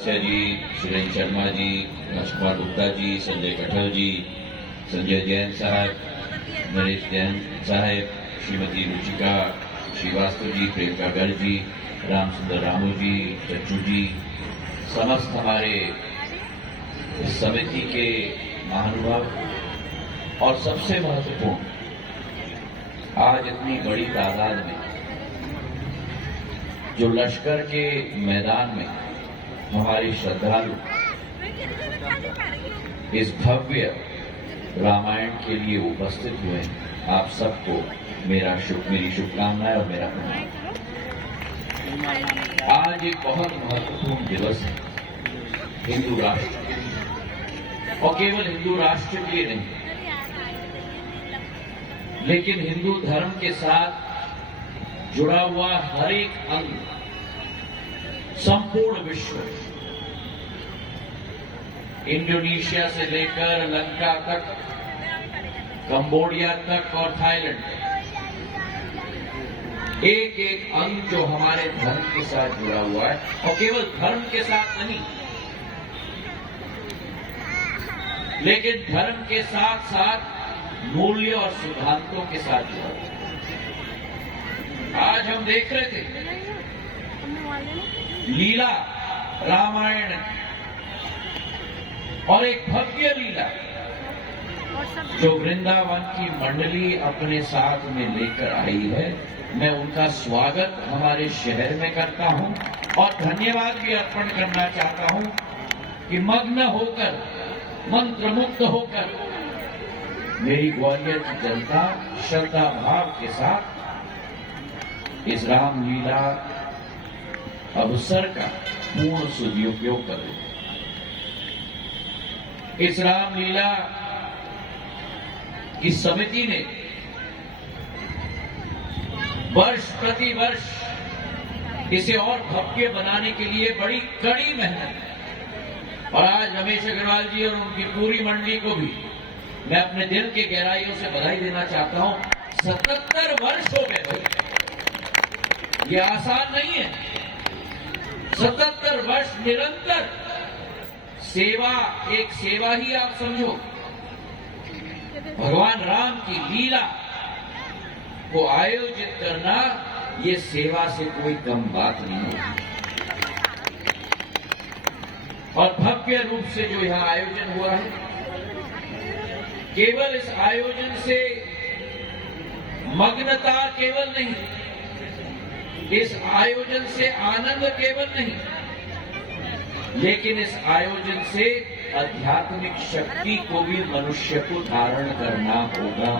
जी, सुरेंद्र शर्मा जी, राजकुमार गुप्ता जी, संजय कठल जी, संजय जैन साहब, नरेश जैन साहब, श्रीमती रुचिका श्रीवास्तव जी, प्रियंका गर्ग जी, रामसुंदर रामू जी, चच्चू जी, समस्त हमारे इस समिति के महानुभाव और सबसे महत्वपूर्ण आज इतनी बड़ी तादाद में जो लश्कर के मैदान में हमारे श्रद्धालु इस भव्य रामायण के लिए उपस्थित हुए हैं, आप सबको मेरी शुभकामनाएं और मेरा प्रणाम। आज एक बहुत महत्वपूर्ण दिवस है हिंदू राष्ट्र के लिए, और केवल हिंदू राष्ट्र के लिए नहीं, लेकिन हिंदू धर्म के साथ जुड़ा हुआ हर एक अंग, संपूर्ण विश्व, इंडोनेशिया से लेकर लंका तक, कंबोडिया तक और थाईलैंड, एक एक अंग जो हमारे धर्म के साथ जुड़ा हुआ है, और केवल धर्म के साथ नहीं, लेकिन धर्म के साथ साथ मूल्य और सिद्धांतों के साथ जुड़ा हुआ है। आज हम देख रहे थे लीला रामायण और एक भव्य लीला जो वृंदावन की मंडली अपने साथ में लेकर आई है। मैं उनका स्वागत हमारे शहर में करता हूं और धन्यवाद भी अर्पण करना चाहता हूं कि मग्न होकर, मंत्रमुग्ध होकर मेरी ग्वालियर की जनता श्रद्धा भाव के साथ इस रामलीला अवसर का पूर्ण सदुपयोग कर रहे हैं। इस रामलीला की समिति ने वर्ष प्रति वर्ष इसे और भव्य बनाने के लिए बड़ी कड़ी मेहनत, और आज रमेश अग्रवाल जी और उनकी पूरी मंडली को भी मैं अपने दिल के गहराइयों से बधाई देना चाहता हूं। 77 वर्ष हो गए भाई, ये आसान नहीं है। 77 वर्ष निरंतर सेवा, एक सेवा ही आप समझो, भगवान राम की लीला को आयोजित करना, ये सेवा से कोई कम बात नहीं होती। और भव्य रूप से जो यहां आयोजन हुआ है, केवल इस आयोजन से मग्नता केवल नहीं, इस आयोजन से आनंद केवल नहीं, लेकिन इस आयोजन से आध्यात्मिक शक्ति को भी मनुष्य को धारण करना होगा।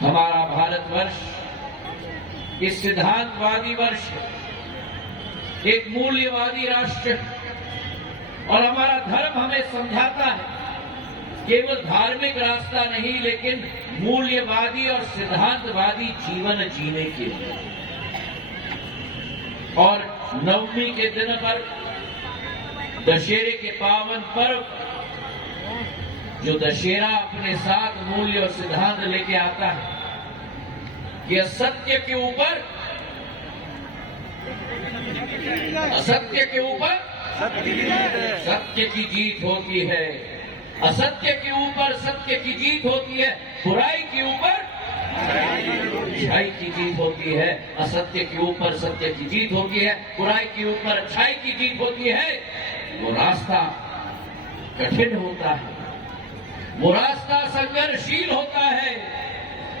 हमारा भारतवर्ष इस सिद्धांतवादी वर्ष है, एक मूल्यवादी राष्ट्र है, और हमारा धर्म हमें समझाता है केवल धार्मिक रास्ता नहीं, लेकिन मूल्यवादी और सिद्धांतवादी जीवन जीने के लिए। और नवमी के दिन पर, दशहरे के पावन पर्व, जो दशहरा अपने साथ मूल्य और सिद्धांत लेके आता है कि असत्य के ऊपर, असत्य के ऊपर सत्य की जीत होती है, असत्य के ऊपर सत्य की जीत होती है, बुराई के ऊपर अच्छाई की जीत होती है, असत्य के ऊपर सत्य की जीत होती है, बुराई के ऊपर अच्छाई की जीत होती है। वो रास्ता कठिन होता है, वो रास्ता संघर्षशील होता है,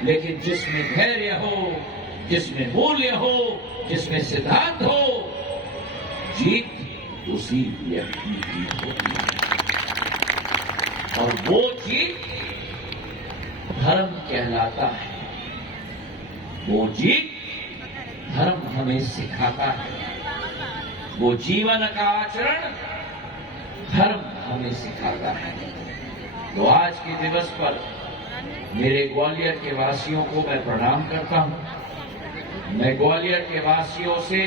लेकिन जिसमें धैर्य हो, जिसमें मूल्य हो, जिसमें सिद्धांत हो, जीत उसी व्यक्ति की होती है। और वो जीत धर्म कहलाता है, वो जीत धर्म हमें सिखाता है, वो जीवन का आचरण धर्म हमें सिखाता है। तो आज के दिवस पर मेरे ग्वालियर के वासियों को मैं प्रणाम करता हूं। मैं ग्वालियर के वासियों से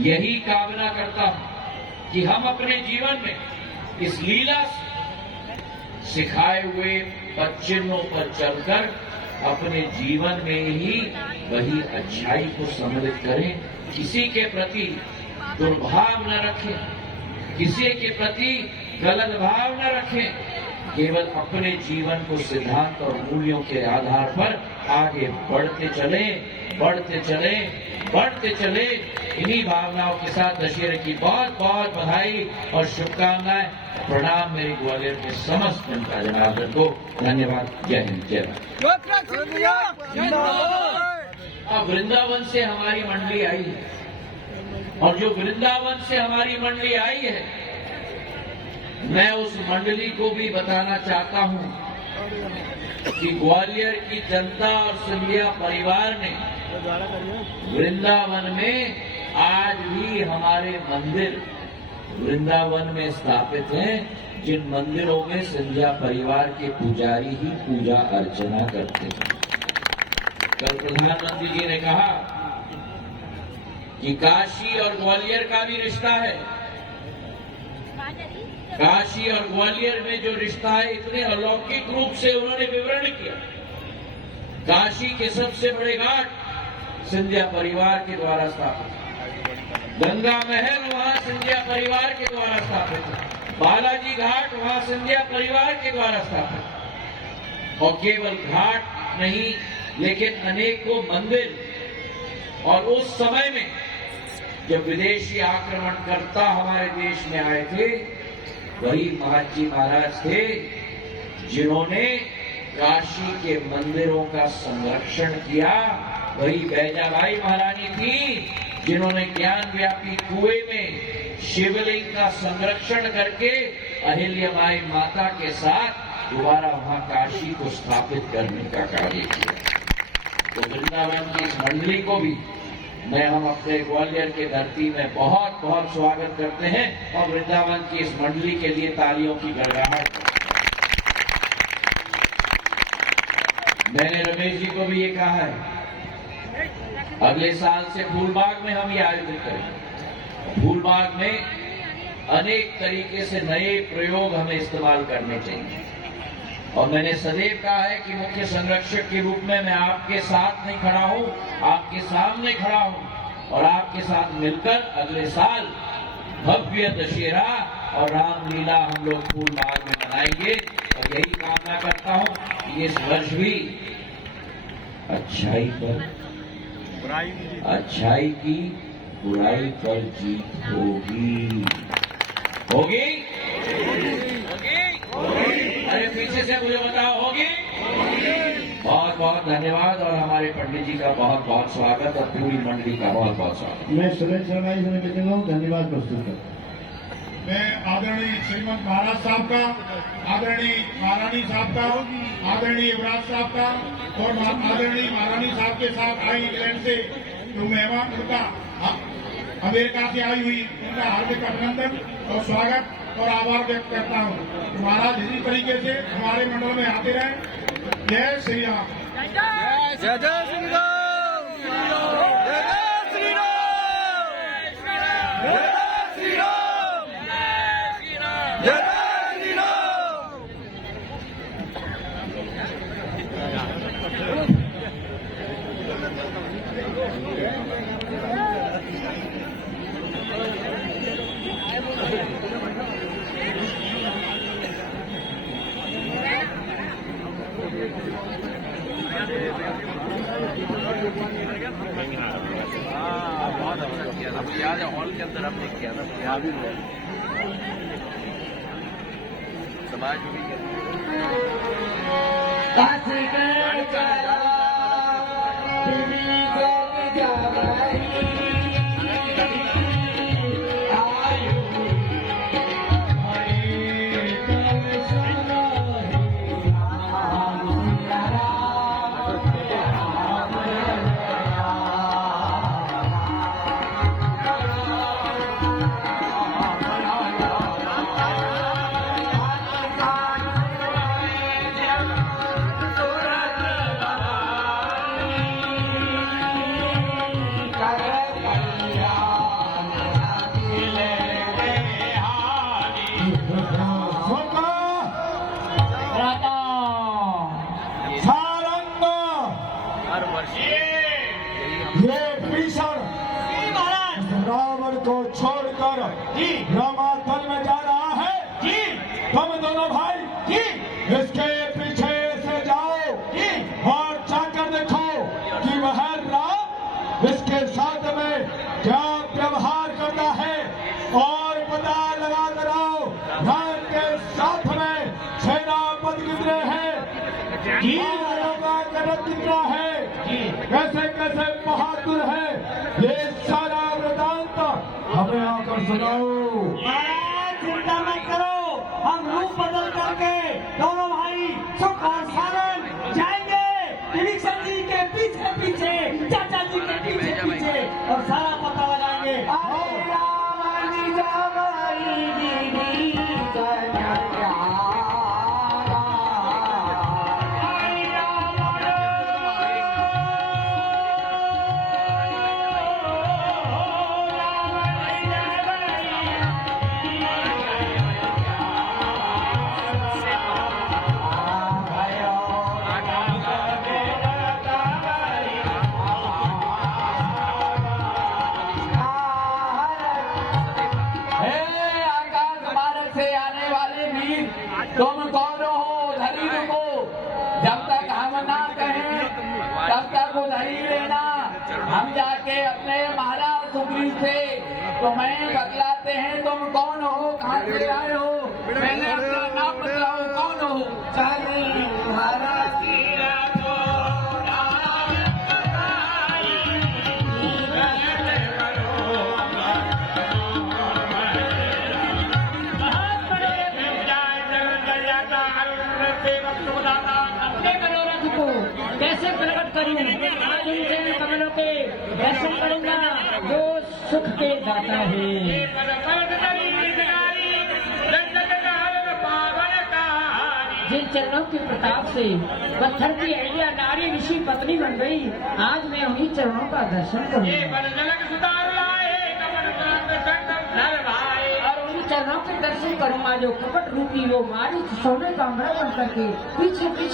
यही कामना करता हूं कि हम अपने जीवन में इस लीला से सिखाए हुए पद चिन्हों पर चलकर अपने जीवन में ही वही अच्छाई को सम्मिलित करें किसी के प्रति दुर्भाव न रखें, किसी के प्रति गलत भाव न रखें, केवल अपने जीवन को सिद्धांत और मूल्यों के आधार पर आगे बढ़ते चले, बढ़ते चले, बढ़ते चले। इन्हीं भावनाओं के साथ दशहरे की बहुत बहुत बधाई और शुभकामनाएं। प्रणाम मेरे ग्वालियर के समस्त जनता जनार्दन को। धन्यवाद। जय हिंद, जय भारत। अब वृंदावन से हमारी मंडली आई है, और जो वृंदावन से हमारी मंडली आई है, मैं उस मंडली को भी बताना चाहता हूं कि ग्वालियर की जनता और सिंधिया परिवार ने वृंदावन में आज भी हमारे मंदिर वृंदावन में स्थापित हैं, जिन मंदिरों में सिंधिया परिवार के पुजारी ही पूजा अर्चना करते हैं। कल प्रधानमंत्री जी ने कहा कि काशी और ग्वालियर का भी रिश्ता है। काशी और ग्वालियर में जो रिश्ता है, इतने अलौकिक रूप से उन्होंने विवरण किया। काशी के सबसे बड़े घाट सिंधिया परिवार के द्वारा स्थापित, गंगा महल वहां सिंधिया परिवार के द्वारा स्थापित, बालाजी घाट वहां सिंधिया परिवार के द्वारा स्थापित। और केवल घाट नहीं, लेकिन अनेकों मंदिर। और उस समय में जब विदेशी आक्रमणकर्ता हमारे देश में आए थे, वही महाजी महाराज थे जिन्होंने काशी के मंदिरों का संरक्षण किया। वही बैजाबाई महारानी थी जिन्होंने ज्ञान व्यापी कुएं में शिवलिंग का संरक्षण करके अहिल्याबाई माता के साथ दोबारा वहां काशी को स्थापित करने का कार्य किया। तो वृंदावन की इस मंडली को भी हम अपने ग्वालियर के धरती में बहुत बहुत स्वागत करते हैं, और वृंदावन की इस मंडली के लिए तालियों की गड़गड़ाहट। मैंने रमेश जी को भी ये कहा है, अगले साल से फूलबाग में हम ये आयोजित करेंगे। फूलबाग में अनेक तरीके से नए प्रयोग हमें इस्तेमाल करने चाहिए, और मैंने सदैव कहा है कि मुख्य संरक्षक के रूप में मैं आपके साथ नहीं खड़ा हूं, आपके सामने खड़ा हूं, और आपके साथ मिलकर अगले साल भव्य दशहरा और रामलीला हम लोग फूलबाग में मनाएंगे। और यही कामना करता हूं कि इस वर्ष भी अच्छाई की बुराई पर जीत होगी। होगी? अरे पीछे से मुझे बताओ, होगी? बहुत बहुत धन्यवाद, और हमारे पंडित जी का बहुत बहुत स्वागत, और पूरी मंडली का बहुत बहुत स्वागत। मैं सुरेश शर्मा जी से मिलूंगा, धन्यवाद प्रस्तुत करता। मैं आदरणीय श्रीमंत महाराज साहब का, आदरणीय महारानी साहब का, आदरणीय युवराज साहब का, और आदरणीय महारानी साहब के साथ आई इंग्लैंड से जो मेहमान, उनका अमेरिका से आई हुई, उनका हार्दिक अभिनंदन और स्वागत और आभार व्यक्त करता हूँ। महाराज इसी तरीके से हमारे मंडल में आते रहे। जय श्री राम। जय जय श्री राम। जय जय श्री राम। जय श्री राम। जय श्री राम। आपको याद है हॉल के अंदर हमने किया था, यहाँ भी समाज भी रावण को छोड़कर रामातल में जा रहा है जी। तुम दोनों भाई जी इसके पीछे से जाओ जी और जाकर देखो कि वह राम इसके साथ में क्या व्यवहार करता है और पता लगा कर आओ राम के साथ में सेनापति कितने हैं जी, का कदम कितना है, कैसे कैसे बहादुर है, ये सारा वृतांत हमें आकर सुनाओ। चिंता मत करो, हम रूप बदल करके दोनों भाई सुख और सारण जाएंगे विभीषण जी के पीछे पीछे, चाचा जी के पीछे पीछे और सारा पता लगाएंगे। तुम कौन हो धरी रुको, जब तक हम ना कहें तब तक उधर ही रहना। हम जाके अपने महाराज सुग्रीव से तुम्हें बतलाते हैं तुम कौन हो, कहाँ से आए हो, मैंने अपना नाम बतलाओ कौन हो। अपने मनोरथ को कैसे प्रकट करूं, आज उनसे कमलों के दर्शन करूंगा जो सुख के दाता है। जिन चरणों के प्रताप से पत्थर की अहिल्या नारी ऋषि पत्नी बन गई, आज मैं उन्हीं चरणों का दर्शन करूंगा और उन्हीं चरणों के दर्शन करूंगा जो कपट रूपी वो मारी सोने का अमृत बन करके पीछे पीछे